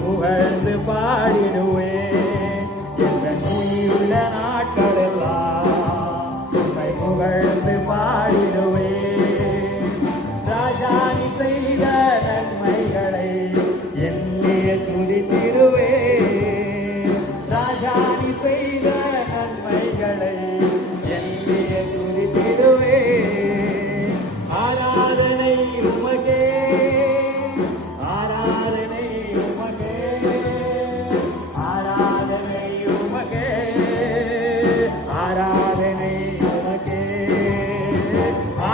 புகழ்ந்து பாடிடுவேன். எங்கள் உயிருள்ள நாட்களெல்லாம் உம்மை புகழ்ந்து பாடிடுவேன். ராஜாணி செய்த நன்மைகளை என்னைய துதித்திடுவேன். ராஜாணி செய்த நன்மைகளை என்னைய துதித்திடுவேன். ஆராதனை உமகே, ஆராதனை உமகே, ஆராதனை உமகே,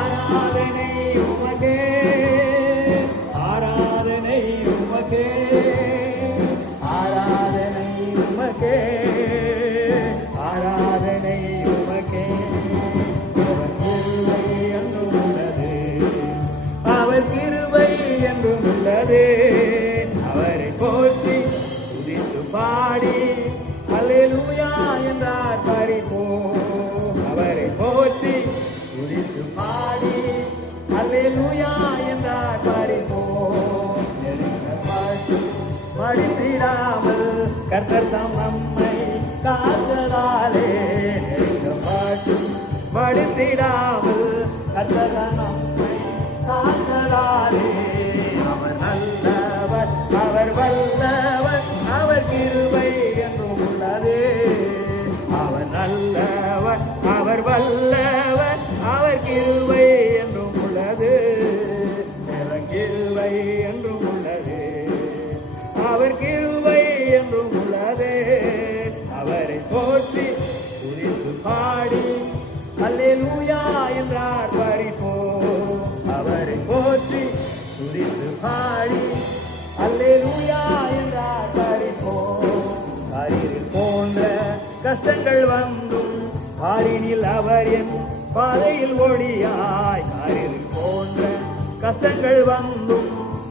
ஆராதனை உமகே, ஆராதனை உமகே, ஆராதனை உமகே, ஆராதனை உமகே, ஆராதனை உமகே. அவர் கிருபை என்றும் உள்ளது, அவரை போற்றி துதித்து பாடி அல்லேலூயா என்றார் பரிபோம். அவரை போற்றி துதித்து பாடி அல்லேலூயா என்றார் பரிபோம். படித்திடாமல் கர்த்தர் தாம் நம்மை காத்ததாலே படித்திடாமல் கர்த்தர் நம்மை காத்ததாலே. அவர் நல்லவர், அவர் வல்லவர், அவர் கிருபை என்றும் உள்ளது. அவர் நல்லவர், அவர் வல்லவர், அவர் கிருபை என்றும் உள்ளது. அவர் கிருபை என்றும் உள்ளது, அவர் கிருபை என்றும் உள்ளது. அவரை போற்றி துதித்து பாடி அல்லேலூயா என்றார் பரிபோம். அவரை போற்றி துதித்து பாடி அல்லேலூயா என்றார் பரிபோம். காரில் போன்ற கஷ்டங்கள் வந்தும் காரினில் அவர் என் பாதையில் ஒளியாய். காரில் போன்ற கஷ்டங்கள் வந்தும்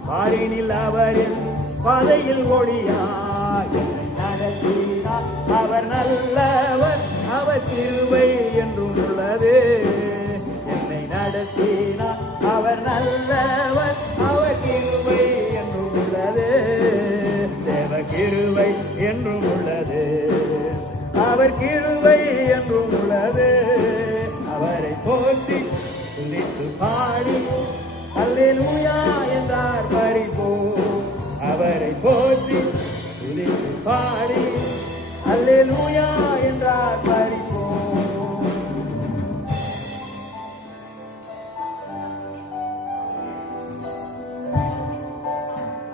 காரினில் அவர் என் பாதையில் ஒளியாய். நடத்தினார் அவர் நல்லவர், அவர் கிருபை என்றும் உள்ளது. என்னை நடத்தினார் அவர் நல்லவர், அவர் கிருபை என்றும் உள்ளது. தேவ கிருபை என்றும் உள்ளது, அவர் கிருபை என்றும் உள்ளது. அவரை போற்றி துதித்து பாடி அல்லேலூயா என்றார் பரிபோம். அவரை போற்றி துதித்து பாடி அல்லேலூயா